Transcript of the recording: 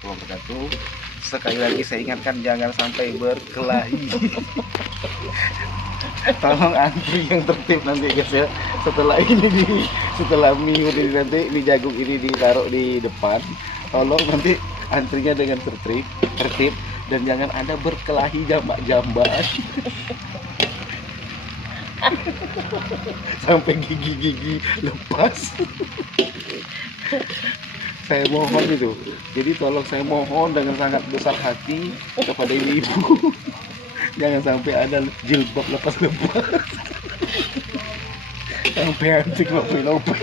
warahmatullahi wabarakatuh. Sekali lagi saya ingatkan jangan sampai berkelahi. Tolong antri yang tertib nanti guys ya. Setelah mie ini nanti mie jagung ini ditaruh di depan. Tolong nanti antrinya dengan tertib dan jangan ada berkelahi jambak-jambak. Sampai gigi-gigi lepas. Saya mohon itu. Jadi tolong saya mohon dengan sangat besar hati kepada ibu-ibu. Jangan sampai ada jilbab lepas-lepas. Sampai antik lope-lope.